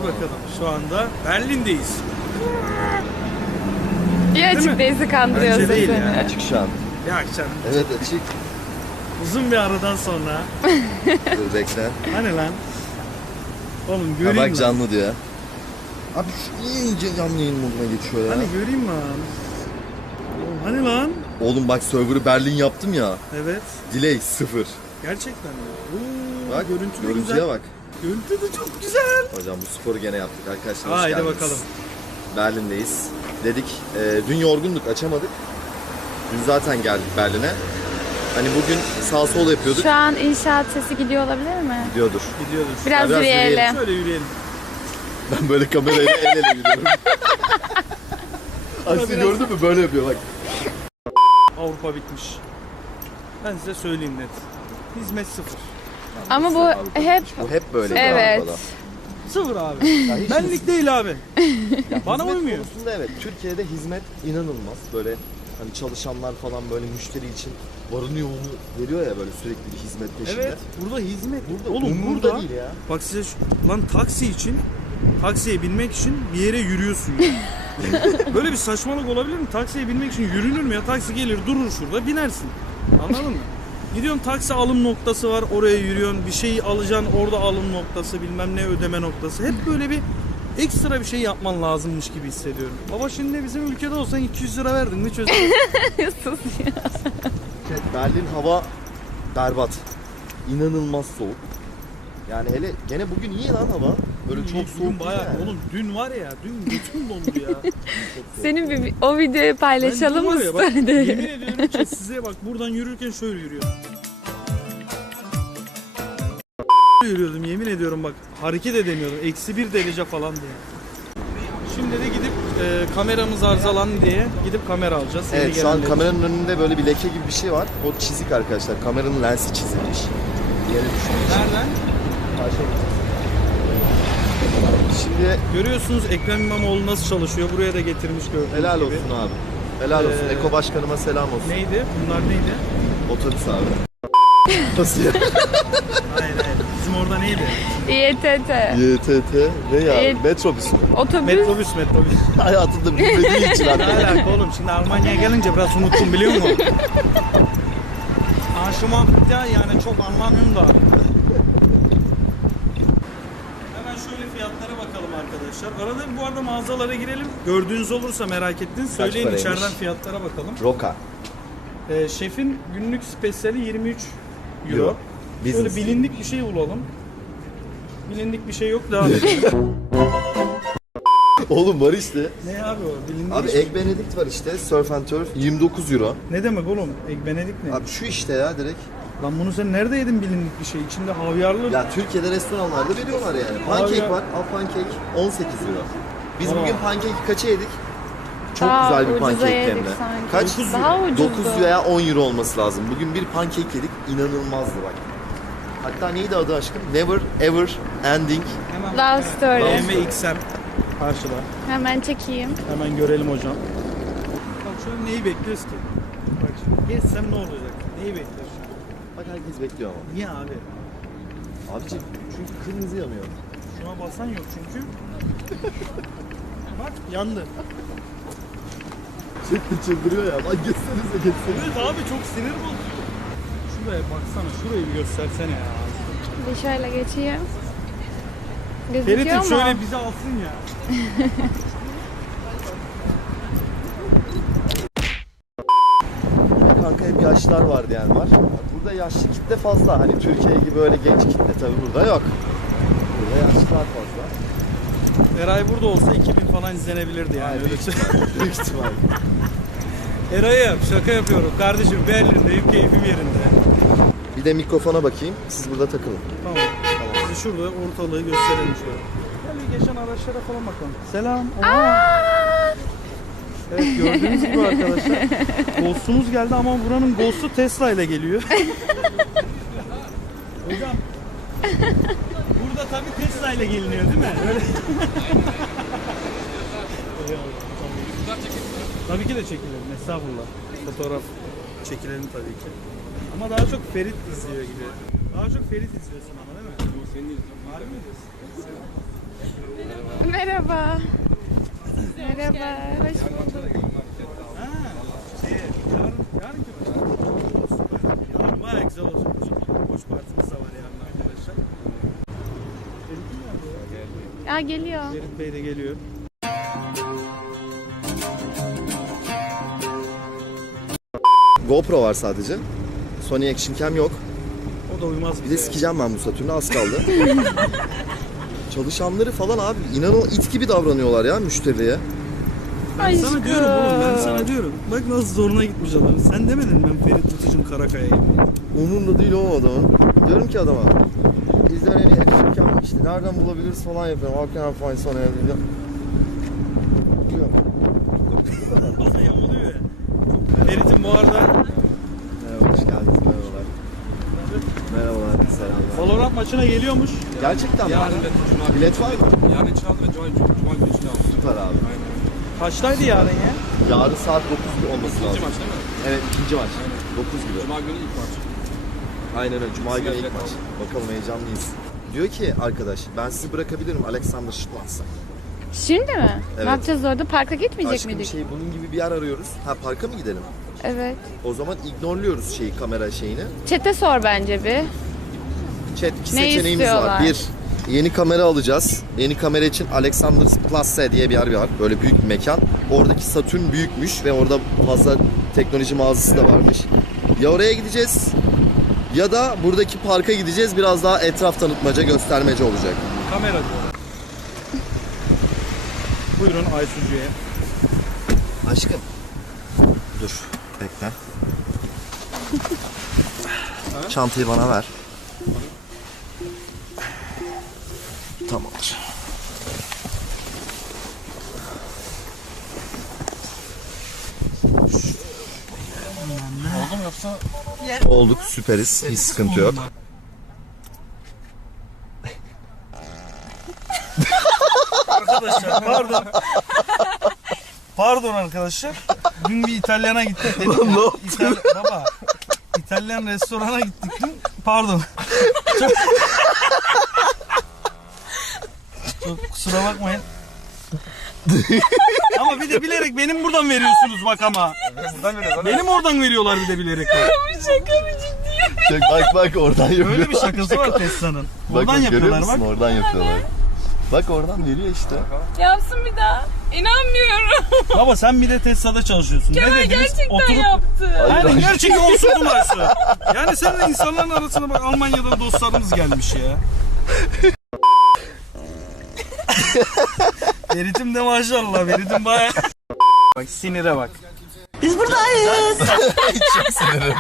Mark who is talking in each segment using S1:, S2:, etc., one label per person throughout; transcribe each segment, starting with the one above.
S1: bakalım. Şu anda Berlin'deyiz.
S2: Bir açık kandırıyorsun
S1: Bence değil
S2: seni.
S1: ya.
S3: Açık şu an.
S1: Ya akşam
S3: Evet açık.
S1: uzun bir aradan sonra.
S3: Dur bekle.
S1: Hani lan? Oğlum
S3: Ha
S1: göreyim
S3: bak
S1: lan.
S3: canlı diyor. Abi şu iyice canlı yayın moduna geçiyor ya.
S1: Hani göreyim lan. Oğlum hani lan?
S3: Oğlum bak server'ı Berlin yaptım ya.
S1: Evet.
S3: Delay 0.
S1: Gerçekten mi? Oo,
S3: Bak
S1: görüntü de
S3: görüntüye
S1: güzel.
S3: bak.
S1: Görüntü de çok güzel.
S3: Hocam bu sporu gene yaptık arkadaşlar. Hoş
S1: Haydi
S3: geldiniz.
S1: bakalım.
S3: Berlin'deyiz. Dedik dün yorgunduk açamadık. Dün zaten geldik Berlin'e. Hani bugün sağ sol yapıyorduk.
S2: Şu an inşaat sesi gidiyor olabilir mi?
S3: Gidiyordur.
S1: Gidiyoruz.
S2: Biraz
S3: biraz
S2: yürüyelim.
S1: Şöyle yürüyelim.
S3: Ben böyle kamerayla el ele gidiyorum. Aslında gördün mü böyle yapıyor bak.
S1: Avrupa bitmiş. Ben size söyleyeyim net. Hizmet sıfır.
S2: Ama bu hep
S3: Bu hep böyle.
S2: Evet.
S3: Avrupa'da.
S1: Sıfır abi.
S3: hiç
S1: Benlik değil abi. Bana
S3: Hizmet
S1: uymuyor.
S3: konusunda evet. Türkiye'de hizmet inanılmaz. Böyle hani çalışanlar falan böyle müşteri için varını yoğunu veriyor ya böyle sürekli bir hizmet peşinde.
S1: Evet. Burada hizmet.
S3: Burada
S1: Oğlum
S3: umurda
S1: burada
S3: değil ya.
S1: bak size lan taksi için taksiye binmek için bir yere yürüyorsun ya. Böyle bir saçmalık olabilir mi? Taksiye binmek için yürünür mü ya? Taksi gelir durur şurada binersin. Anladın mı? Gidiyorsun taksi alım noktası var oraya yürüyorsun. Bir şeyi alacaksın orada alım noktası bilmem ne ödeme noktası. Hep böyle bir ekstra bir şey yapman lazımmış gibi hissediyorum. Baba şimdi bizim ülkede olsan 200 lira verdin mi çözdün.
S2: sus ya.
S3: Evet, Berlin hava berbat. İnanılmaz soğuk. Yani hele gene bugün iyi lan hava. Böyle çok soğuk
S1: Bugün
S3: değil
S1: bayağı.
S3: yani.
S1: Oğlum dün var ya dün götüm dondu ya.
S2: Senin bir o videoyu paylaşalım
S1: Ben
S2: mı
S1: dün var ya, bak,
S2: story'de?
S1: yemin ediyorum ki size bak buradan yürürken şöyle yürüyorum. Yürüyordum yemin ediyorum bak hareket edemiyordum. -1 derece falan diye. Şimdi de gidip kameramız arızalandı diye gidip kamera alacağız. Yeni
S3: Evet şu an
S1: gelenler
S3: kameranın önünde böyle bir leke gibi bir şey var. O çizik arkadaşlar. Kameranın lensi çizilmiş. Yere düşmüş.
S1: için. Nereden?
S3: Karşıya gideceğiz. Şimdi
S1: Görüyorsunuz Ekrem İmamoğlu nasıl çalışıyor. Buraya da getirmiş gördüğünüz
S3: helal
S1: gibi.
S3: olsun abi. Helal olsun. Eko başkanıma selam olsun.
S1: Neydi? Bunlar neydi?
S3: Otobüs abi. Nasıl ya?
S1: Hayır hayır. Bizim orada neydi?
S2: İETT.
S3: YTT ne ya?
S2: Evet.
S3: Metrobüs mü?
S2: Otobüs.
S1: Metrobüs.
S3: Hayatımda bilmediği için
S1: Ne
S3: abi.
S1: alaka oğlum? Şimdi Almanya'ya gelince biraz unuttum biliyor musun? Aşıma ya yani çok anlamıyorum da. Hemen şöyle fiyatlara bakalım arkadaşlar. Arada bu arada mağazalara girelim. Gördüğünüz olursa merak ettiniz. Söyleyin
S3: paraymış?
S1: içeriden fiyatlara bakalım.
S3: Roka.
S1: Şefin günlük spesiyali 23 euro.
S3: Euro.
S1: Şöyle
S3: Business.
S1: bilindik bir şey bulalım. Bilindik bir şey yok devam edelim.
S3: Oğlum var işte.
S1: Ne abi o? Bilindik
S3: Abi
S1: bir şey.
S3: Egg Benedict var işte. Surf and Turf 29 euro.
S1: Ne demek oğlum? Egg Benedict ne?
S3: Abi şu işte ya direkt.
S1: Lan bunu sen nerede yedin bilindik bir şey? İçinde havyarlı.
S3: Ya Türkiye'de restoranlarda veriyorlar yani.
S1: Abi
S3: Pankek
S1: ya.
S3: var. Al pankek 18 euro. Biz
S1: Aa.
S3: bugün pankeki kaça yedik? Çok
S2: Daha
S3: güzel bir
S2: ucuza
S3: pankek
S2: yedik
S3: hem de.
S2: sanki.
S3: Kaç?
S1: 9
S2: Daha ucuzdu.
S3: 9 veya 10 euro olması lazım. Bugün bir pankek yedik. İnanılmazdı bak. Hatta neydi adı aşkım? Never Ever Ending.
S2: Love Story.
S1: BMW XM karşıda.
S2: Hemen çekeyim.
S1: Hemen görelim hocam. Bak şu an neyi bekliyoruz ki? Bak şimdi geçsem ne olacak? Neyi bekliyoruz şu an?
S3: Bak herkes bekliyor ama.
S1: Niye abi?
S3: Abiciğim çünkü kırmızı yanıyor.
S1: Şuna basan yok çünkü. Bak yandı.
S3: Sürekli çıldırıyor ya. Bak geçsenize.
S1: Evet abi çok sinir bozucu. Şuraya baksana şurayı bir göstersene ya.
S2: Bir şöyle geçeyim. Gözüküyor
S1: Ferit'im
S2: mu?
S1: şöyle bizi alsın ya.
S3: Kanka hep yaşlılar var diyen var. Burada yaşlı kitle fazla. Hani Türkiye gibi öyle genç kitle tabii burada yok. Burada yaşlılar fazla.
S1: Eray burada olsa 2000 falan izlenebilirdi yani. Öyle
S3: Büyük ihtimal.
S1: Eray'ım şaka yapıyorum. Kardeşim Berlin'deyim keyfim yerinde.
S3: Bir de mikrofona bakayım. Siz burada takılın.
S1: Tamam. Size şurada ortalığı gösterelim şöyle. Gel bir geçen araçlara falan bakalım. Selam. Evet gördüğünüz gibi arkadaşlar. Ghost'umuz geldi ama buranın Ghost'u Tesla ile geliyor. Hocam. Burada tabii Tesla ile geliniyor değil mi? Öyle. Tabii ki de çekilelim. Estağfurullah. Fotoğraf çekilelim tabii ki. Ama daha çok Ferit izliyor gibi. Daha çok Ferit izliyorsun ama değil mi? Yok seni izliyorum. Harbi mi diyorsun?
S2: Merhaba. Merhaba. Hoş bulduk.
S1: Ha, yarın yarın bayağı güzel olacak. Boş partimiz de var yarın arkadaşlar.
S2: Ya geliyor.
S1: Ferit Bey de geliyor.
S3: GoPro var sadece. Sony Action Cam yok.
S1: O da uymaz
S3: Bir de sikeceğim ben bu Satürn'e, az kaldı. Çalışanları falan abi inanın it gibi davranıyorlar ya müşteriye.
S1: Ben sana diyorum oğlum, ben sana diyorum. Bak nasıl zoruna gitmiş adam. Sen demedin mi ben Ferit Tutucu'nun Karakaya'ya
S3: Umurumda değil o adamın. Diyorum ki adama, bizden en iyi action cam işte nereden bulabiliriz falan yapıyorum. How can I find Sony Action Cam? Diyor.
S1: Fazla yamuluyor ya. Ferit'in bu arada
S3: Merhaba, hoş geldiniz. Merhabalar. Merhabalar, selamlar.
S1: Valorant maçına geliyormuş.
S3: Gerçekten mi?
S4: Yarın ve cuma
S3: Bilet var mı?
S4: Yarın için aldım ve cuma günü için aldım.
S3: Süper abi.
S1: Kaçtaydı yarın ya?
S3: Yarın saat 9 gibi olması
S4: İkinci
S3: lazım.
S4: maç değil mi?
S3: Evet, ikinci maç. 9 gibi.
S4: Cuma günü ilk maç.
S3: Aynen öyle. Cuma günü ilk
S4: bilet
S3: maç. Bakalım, heyecanlıyız. Diyor ki arkadaş, ben sizi bırakabilirim Alexander Schwartz'a.
S2: Şimdi mi?
S3: Evet.
S2: Ne yapacağız orada? Parka gitmeyecek
S3: Aşkım
S2: miydik?
S3: şey, bunun gibi bir yer arıyoruz. Ha, parka mı gidelim?
S2: Evet.
S3: O zaman ignorluyoruz şeyi, kamera şeyini.
S2: Çete sor bence bir.
S3: Chat, iki
S2: Ne
S3: seçeneğimiz var.
S2: istiyorlar?
S3: Bir, yeni kamera alacağız. Yeni kamera için Alexanderplatz diye bir yer var. Böyle büyük bir mekan. Oradaki Satürn büyükmüş ve orada fazla teknoloji mağazası da varmış. Ya oraya gideceğiz ya da buradaki parka gideceğiz. Biraz daha etraf tanıtmaca, göstermece olacak.
S1: Kamera diyor. Buyurun Aysucu'ya.
S3: Aşkım. Dur, bekle. Çantayı bana ver. Tamamdır.
S4: Oldu mu yoksa?
S3: Olduk, süperiz. Hiç sıkıntı yok.
S1: Arkadaşlar pardon. Pardon arkadaşlar. Dün bir İtalyana gittik. Baba. İtalyan restorana gittik dün. Pardon. Çok kusura bakmayın. Ama bir de bilerek benim buradan veriyorsunuz bak ama.
S4: Buradan veriyoruz.
S1: Benim oradan veriyorlar bir de bilerek.
S3: Bak oradan yapıyorlar.
S1: Böyle bir şakası var Tesla'nın. Oradan
S3: Bak, görüyor
S1: yapıyorlar
S3: musun?
S1: bak.
S3: Oradan yapıyorlar. Bak oradan veriyor işte.
S5: Yapsın bir daha. İnanmıyorum.
S1: Baba sen bir de Tesla'da çalışıyorsun.
S5: Kemal
S1: ne dediniz?
S5: gerçekten yaptı.
S1: Yani gerçekten olsun numarası. Yani seninle insanların arasına bak Almanya'dan dostlarımız gelmiş ya. Ferit'im de maşallah. Ferit'im baya... Bak sinire bak. Biz buradayız.
S3: Çok sinirim.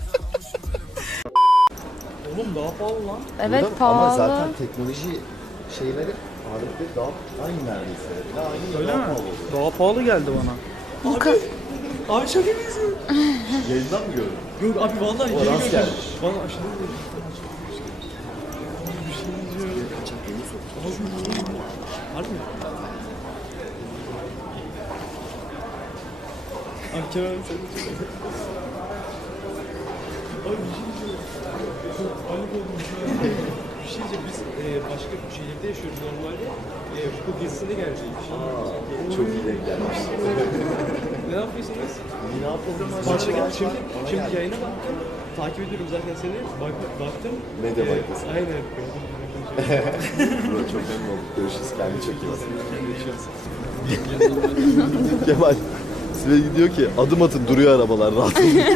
S1: Oğlum daha pahalı lan.
S2: Evet
S3: Burada-
S2: pahalı.
S3: Ama zaten teknoloji şeyleri aletleri daha aynı neredeyse. Ya aynı
S1: Öyle
S3: daha
S1: mi?
S3: pahalı oluyor.
S1: Daha pahalı geldi bana.
S4: Abi şaka mısın?
S3: Yayından mı gördün?
S4: Yok abi vallahi
S3: O rast gelmiş.
S4: Bana aşırı Harbi mi? Abi Kemal abi sen de çok Abi bir şey diyeceğim. Çok panik oldum şu an. Bir şey diyeceğim. Biz başka bir şehirde yaşıyoruz normalde. Bu gezisine gelecekmiş.
S3: Çok iyi denk gelmiş.
S4: Ne yapıyorsunuz?
S3: Ne yapalım?
S4: Başka gel. Şimdi yayına baktım. Takip ediyorum zaten seni. Baktım.
S3: Medya bankası.
S4: Aynen. Gördüm.
S3: Bro, çok memnun olduk. Görüşürüz. Kendine çok iyi bak. Kemal sürekli diyor ki adım atın, duruyor arabalar rahat.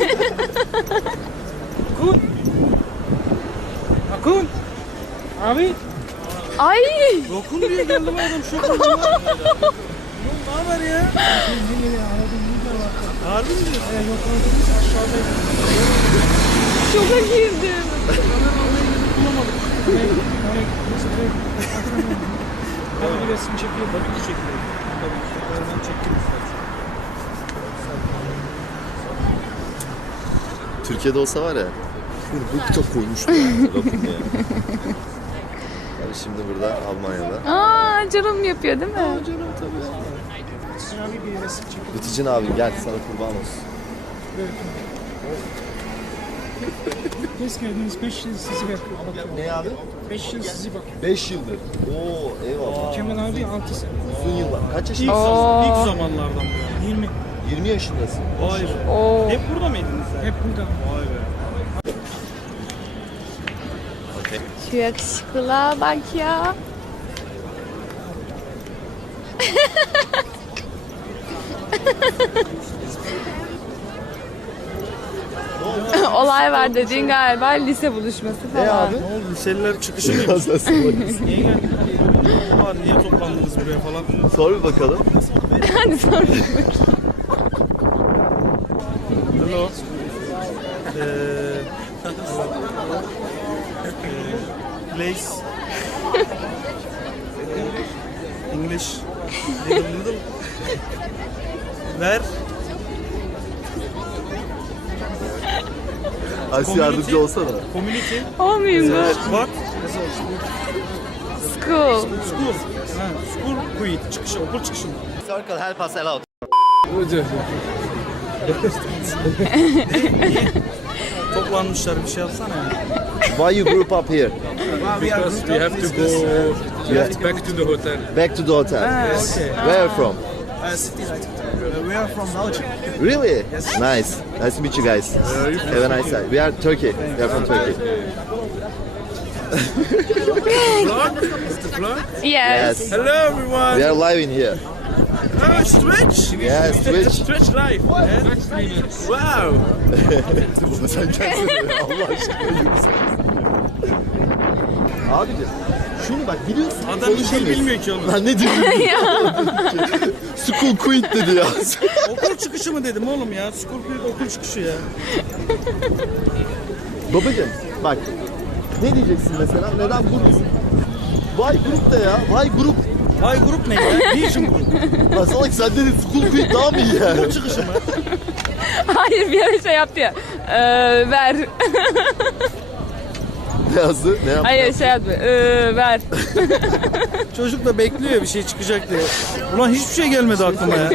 S1: Akun. Abi.
S2: Ay!
S1: Dokun diye geldim adam şok oldum ya. Oğlum ne haber ya? Harbi mi diyorsun?
S2: Şoka girdim.
S1: Ben bir resim çekiyorum. Tabii ki çekiyorum. Tabii ki. Ben çektim istersen.
S3: Türkiye'de olsa var ya bu çok koymuştu ya. Lafını ya. Tabii şimdi burada Almanya'da.
S2: Aa canım yapıyor değil mi?
S3: Lütfücün abi gel sana kurban olsun.
S6: Hoş geldiniz. 5 yıl sizi bekliyorum.
S3: Ne abi?
S6: 5 yıl sizi bekliyorum.
S3: 5 yıldır. Oo eyvallah.
S6: Kemal abi abi 6 sene.
S3: Uzun yıllar. Kaç
S1: İlk,
S3: yaşındasın?
S1: ilk zamanlardan bu yani.
S6: 20.
S3: 20 yaşındasın.
S1: Vay be.
S2: Oo.
S1: Hep burada mıydınız sen?
S6: Hep burada.
S1: Vay be.
S2: Şu yakışıklığa bak ya. Olay var dediğin galiba lise buluşması falan.
S3: abi?
S1: Ne oldu? Liseliler çıkışı mıymış?
S3: Biraz nasıl bakıyorsun?
S1: Niye geldiniz? Var, niye toplandınız buraya falan?
S3: Sor bir bakalım.
S2: Hadi sor.
S1: Hello. Place. English. Little. Where?
S3: Ayşe yardımcı olsana.
S1: Community.
S2: Olmayayım mı?
S1: What?
S2: School.
S1: School. Ha, school quit. Çıkışı, okul çıkışı mı?
S3: Circle help us out.
S1: Toplanmışlar, bir şey yapsana ya.
S3: Why you group up here?
S4: Because we have to go back to the hotel.
S3: Back to the hotel.
S1: Okay.
S3: Where from?
S7: We are from Belgium.
S3: Really? Nice. Nice to meet you guys. Have a nice time. We are Turkey. We are from Turkey.
S2: Yes.
S3: Yes.
S4: Hello everyone.
S3: We are live in here.
S4: Oh, Twitch.
S3: Yes, Twitch.
S4: Twitch live. Wow.
S3: Sen kendine Allah aşkına Abicim şunu bak biliyorsun.
S1: Adam bir şey bilmiyor ki oğlum.
S3: Ben ne diyorum? School quit dedi ya.
S1: Okul çıkışı mı dedim oğlum ya? School quit okul çıkışı ya.
S3: Babacım bak ne diyeceksin mesela? Neden buradasın? Vay grup da ya. Vay grup.
S1: Vay grup ne ya? Ne için grup?
S3: Lan salak sen dedin school quit daha mı iyi yani?
S1: Okul çıkışı mı?
S2: Hayır bir ara şey yaptı ya. Ver.
S3: Ne yazdı? Ne yaptı?
S2: Hayır şey yaptı. Ver.
S1: Çocuk da bekliyor ya bir şey çıkacak diye. Ulan hiçbir şey gelmedi aklıma ya.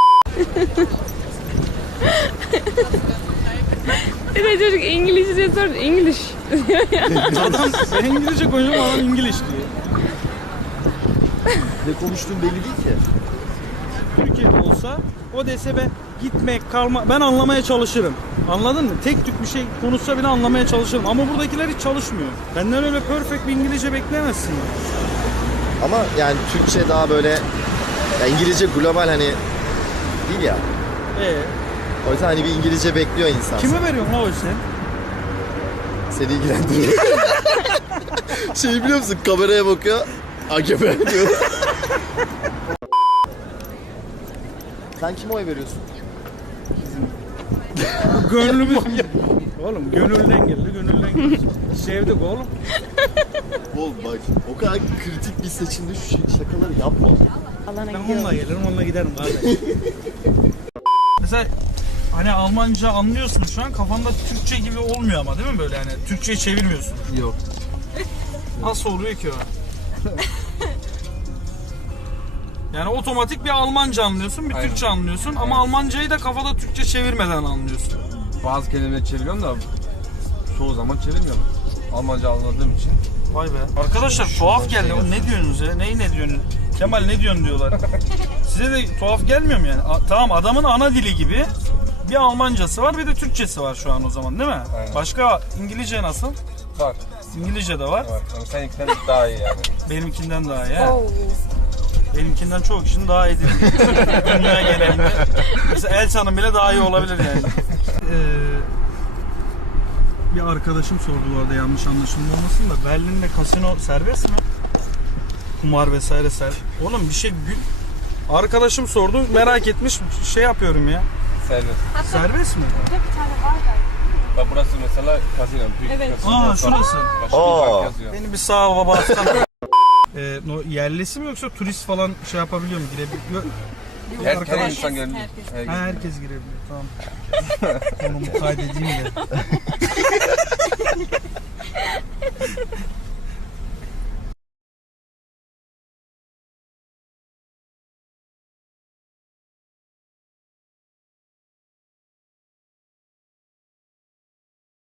S2: Bir de çocuk İngilizce sordu. English.
S1: Adam ben İngilizce konuşuyorum adam İngiliz diyor.
S3: Ne konuştuğun belli değil ki.
S1: Türkiye'de olsa o dese ben gitmek, kalma ben anlamaya çalışırım. Anladın mı? Tek tük bir şey konuşsa bile anlamaya çalışırım. Ama buradakiler hiç çalışmıyor. Benden öyle perfect bir İngilizce bekleyemezsin. Ya.
S3: Ama yani Türkçe daha böyle ya İngilizce global hani değil ya. O yüzden hani bir İngilizce bekliyor insan.
S1: Kime veriyorsun la o sen?
S3: Seni ilgilendiriyor. Şey biliyor musun? Kameraya bakıyor. AKP diyor. Sen kime oy veriyorsun?
S1: Gönlümüz. Oğlum gönülden geldi, gönülden geldi. Sevdik oğlum.
S3: Oğlum bak o kadar kritik bir seçimde şu şakaları yapma.
S2: Alana
S1: Ben
S2: gidiyorum.
S1: onunla gelirim, onunla giderim kardeş. Mesela hani Almanca anlıyorsun şu an kafanda Türkçe gibi olmuyor ama değil mi böyle hani Türkçe'ye çevirmiyorsun.
S3: Yok.
S1: Nasıl oluyor ki o? Yani otomatik bir Almanca anlıyorsun, bir Türkçe anlıyorsun ama Almancayı da kafada Türkçe çevirmeden anlıyorsun.
S8: Bazı kelimeleri çeviriyorum da çoğu zaman çevirmiyorum. Almanca anladığım için.
S1: Vay be. Arkadaşlar tuhaf geldi. O ne diyorsunuz ya? Neyi ne diyorsun? Kemal ne diyorsun diyorlar. Size de tuhaf gelmiyor mu yani? Tamam adamın ana dili gibi bir Almancası var bir de Türkçesi var şu an o zaman değil mi?
S8: Aynen.
S1: Başka İngilizce nasıl?
S8: Var.
S1: İngilizce de var.
S8: Var. Ama seninkinden daha iyi yani.
S1: Benimkinden daha iyi. ha?
S2: Oo.
S1: Benimkinden çoğu kişinin daha iyi dili. Dünya genelinde. Mesela Elsa'nın bile daha iyi olabilir yani. Bir arkadaşım sordu bu arada yanlış anlaşılma olmasın da Berlin'de kasino serbest mi? Kumar vesaire serbest. Oğlum bir şey arkadaşım sordu merak etmiş şey yapıyorum ya.
S8: Serbest.
S1: Serbest mi?
S8: Bak burası mesela kasino. Büyük kasino.
S1: Aa şurası.
S8: Başka bir fark yazıyor.
S1: Beni bir sağa baba atsana. Yerlisi mi yoksa turist falan şey yapabiliyor mu? Girebiliyor.
S8: Her insan gelebilir.
S1: Herkes girebiliyor. Tamam. Onu kaydedeyim de.